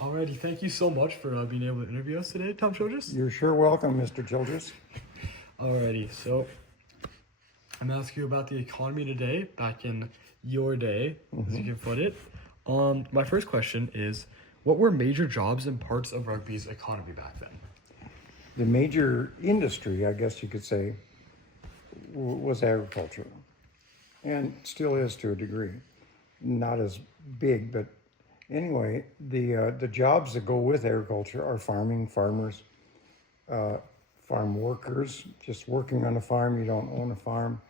Alrighty, thank you so much for being able to interview us today, Tom Childress. You're sure welcome, Mr. Childress. Alrighty, so I'm asking you about the economy today, back in your day, as you can put it. My first question is, what were major jobs and parts of rugby's economy back then? The major industry, I guess you could say, was agriculture, and still is to a degree. Not as big, but anyway, the jobs that go with agriculture are farming, farmers, farm workers, just working on a farm. You don't own a farm.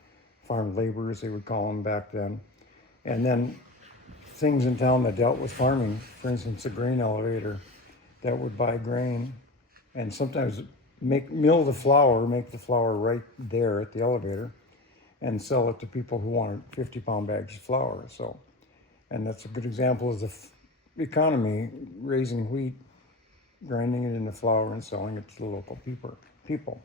Farm laborers, they would call them back then. And then things in town that dealt with farming, for instance, a grain elevator that would buy grain and sometimes mill the flour, make the flour right there at the elevator and sell it to people who wanted 50-pound bags of flour. So, and that's a good example of the economy, raising wheat, grinding it into flour and selling it to the local people.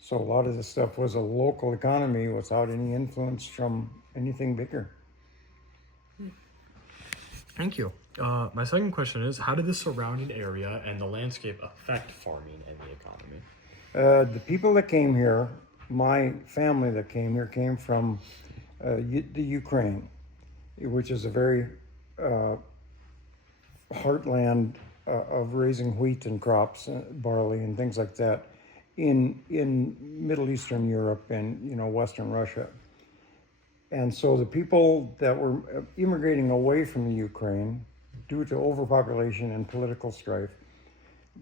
So a lot of this stuff was a local economy without any influence from anything bigger. Thank you. My second question is, how did the surrounding area and the landscape affect farming and the economy? The people that came here, my family that came here, came from the Ukraine, which is a very heartland of raising wheat and crops, barley and things like that, in Middle Eastern Europe and Western Russia. And so the people that were immigrating away from the Ukraine due to overpopulation and political strife,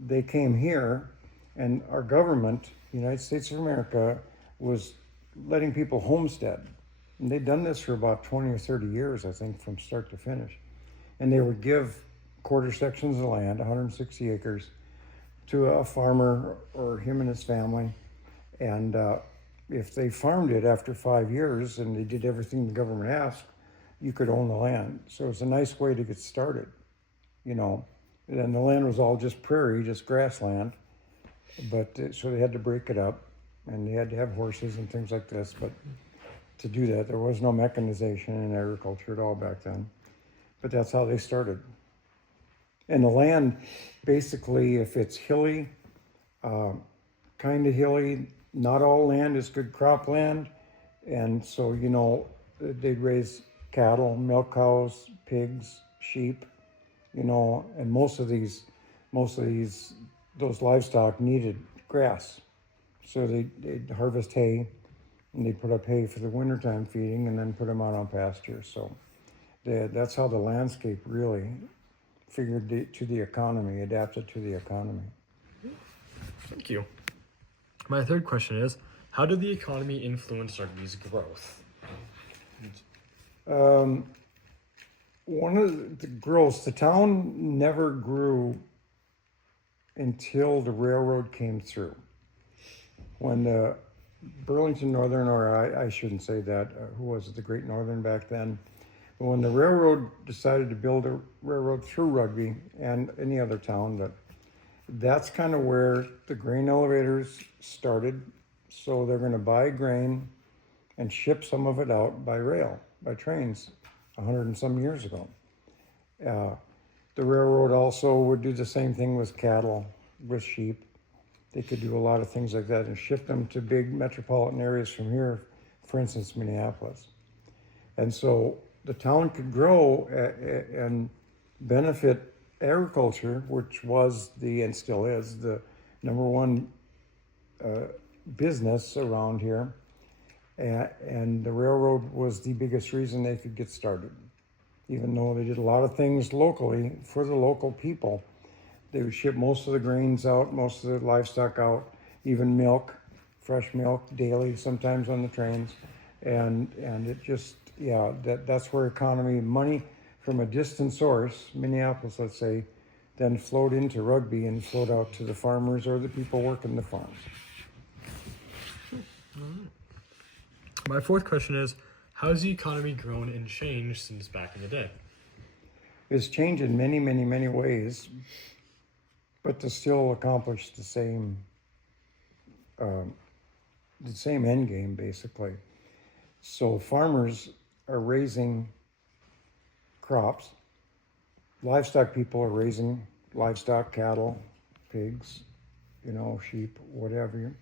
they came here, and our government, the United States of America, was letting people homestead. And they'd done this for about 20 or 30 years, I think, from start to finish. And they would give quarter sections of land, 160 acres, to a farmer or him and his family. And if they farmed it after 5 years and they did everything the government asked, you could own the land. So it's a nice way to get started, And the land was all just prairie, just grassland. But so they had to break it up, and they had to have horses and things like this. But to do that, there was no mechanization in agriculture at all back then. But that's how they started. And the land, basically, if it's hilly, kind of hilly, not all land is good cropland. And so, they'd raise cattle, milk cows, pigs, sheep, and most of those livestock needed grass. So they'd harvest hay, and they'd put up hay for the wintertime feeding and then put them out on pasture. So that's how the landscape really figured to the economy, adapted to the economy. Thank you. My third question is, how did the economy influence rugby's growth? One of the growths, the town never grew until the railroad came through. When the Burlington Northern, or I shouldn't say that, who was it, the Great Northern back then? But when the railroad decided to build a railroad through Rugby and any other town, that's kind of where the grain elevators started. So they're going to buy grain and ship some of it out by rail, by trains, 100 and some years ago. The railroad also would do the same thing with cattle, with sheep. They could do a lot of things like that and ship them to big metropolitan areas from here, for instance, Minneapolis. And so the town could grow and benefit agriculture, which was and still is the number one business around here. And the railroad was the biggest reason they could get started. Even though they did a lot of things locally for the local people, they would ship most of the grains out, most of the livestock out, even milk, fresh milk daily, sometimes on the trains. And it just, that's where money from a distant source, Minneapolis, let's say, then flowed into Rugby and flowed out to the farmers or the people working the farms. My fourth question is, how has the economy grown and changed since back in the day? It's changed in many, many, many ways, but to still accomplish the same end game, basically. So farmers are raising crops. Livestock people are raising livestock, cattle, pigs, sheep, whatever.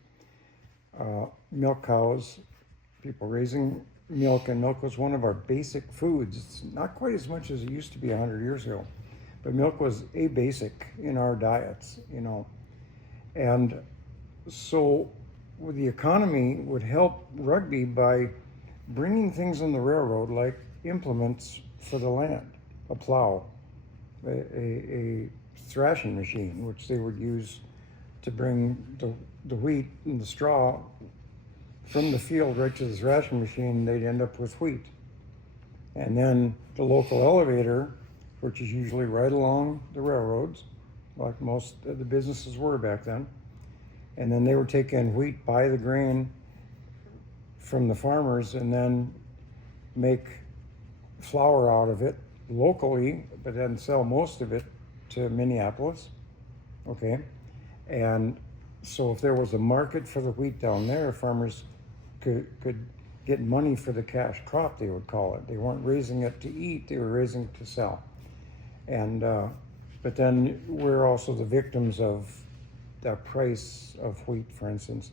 Milk cows, people raising milk, and milk was one of our basic foods. It's not quite as much as it used to be 100 years ago, but milk was a basic in our diets, And so the economy would help Rugby by bringing things on the railroad like implements for the land, a plow, a thrashing machine, which they would use to bring the wheat and the straw from the field right to the thrashing machine. They'd end up with wheat. And then the local elevator, which is usually right along the railroads, like most of the businesses were back then. And then they would take in wheat, buy the grain from the farmers, and then make flour out of it locally, but then sell most of it to Minneapolis. Okay. And so if there was a market for the wheat down there, farmers could get money for the cash crop, they would call it. They weren't raising it to eat, they were raising it to sell. And but then we're also the victims of the price of wheat, for instance,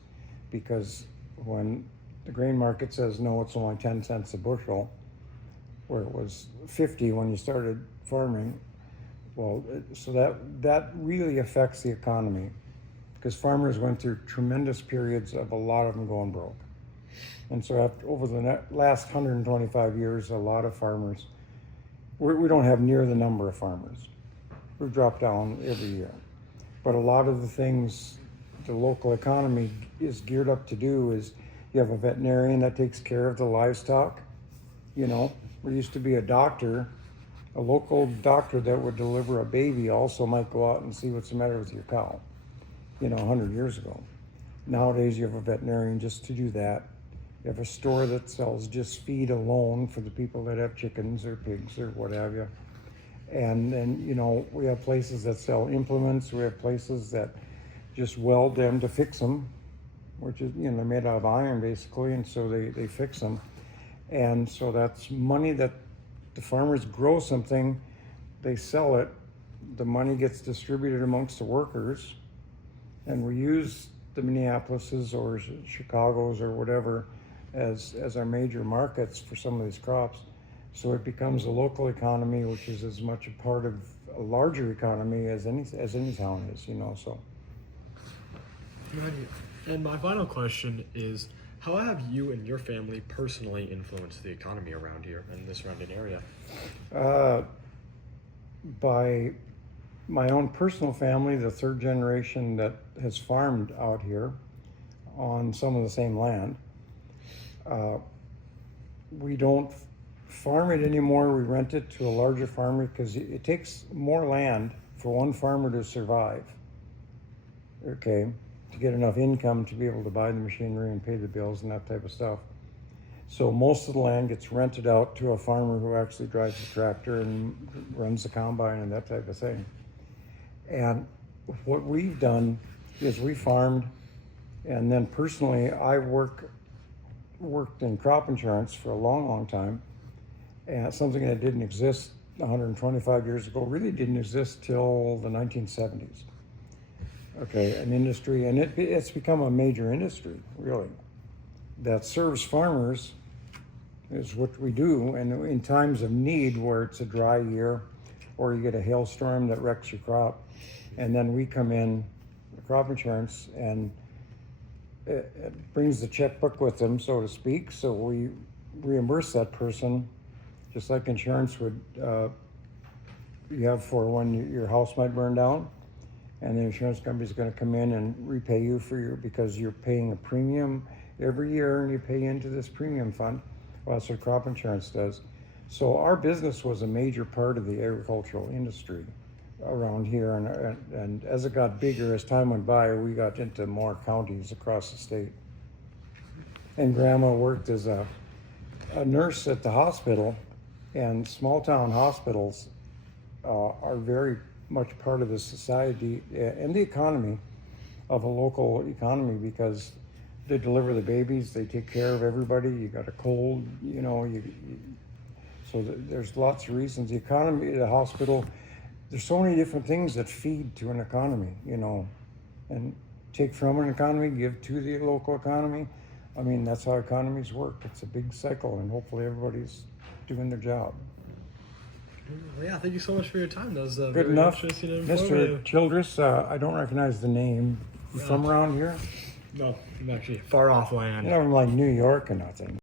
because when the grain market says no, it's only 10 cents a bushel, where it was 50 when you started farming. Well, so that really affects the economy, because farmers went through tremendous periods of a lot of them going broke. And so over the last 125 years, a lot of farmers, we don't have near the number of farmers. We've dropped down every year. But a lot of the things the local economy is geared up to do is you have a veterinarian that takes care of the livestock. There used to be a doctor, a local doctor that would deliver a baby also might go out and see what's the matter with your cow, 100 years ago. Nowadays you have a veterinarian just to do that. You have a store that sells just feed alone for the people that have chickens or pigs or what have you. And then, we have places that sell implements. We have places that just weld them to fix them, which is, they're made out of iron basically, and so they fix them. And so that's money that the farmers grow something, they sell it, the money gets distributed amongst the workers, and we use the Minneapolises or Chicagos or whatever as our major markets for some of these crops. So it becomes a local economy, which is as much a part of a larger economy as any town is, so. Right. And my final question is, how have you and your family personally influenced the economy around here and the surrounding area? By my own personal family, the third generation that has farmed out here on some of the same land. We don't farm it anymore. We rent it to a larger farmer because it takes more land for one farmer to survive, okay, to get enough income to be able to buy the machinery and pay the bills and that type of stuff. So most of the land gets rented out to a farmer who actually drives the tractor and runs the combine and that type of thing. And what we've done is we farmed, and then personally I worked in crop insurance for a long time, and something that didn't exist 125 years ago, really didn't exist till the 1970s. Okay, an industry, and it's become a major industry, really, that serves farmers, is what we do. And in times of need, where it's a dry year or you get a hailstorm that wrecks your crop, and then we come in, the crop insurance, and it brings the checkbook with them, so to speak, so we reimburse that person, just like insurance would, you have for when your house might burn down, and the insurance company is going to come in and repay you because you're paying a premium every year, and you pay into this premium fund. Well, that's what crop insurance does. So our business was a major part of the agricultural industry around here, and as it got bigger, as time went by, we got into more counties across the state. And Grandma worked as a nurse at the hospital, and small town hospitals are very much part of the society and the economy of a local economy, because they deliver the babies, they take care of everybody. You got a cold, so there's lots of reasons. The economy, the hospital there's so many different things that feed to an economy, you know, and take from an economy, give to the local economy. I mean, that's how economies work. It's a big cycle, and hopefully everybody's doing their job. Well, yeah, thank you so much for your time. That was Good very enough. interesting and Mr. informative. Childress, I don't recognize the name. You from around here? No, I'm actually far off land. You know, I'm like New York or nothing.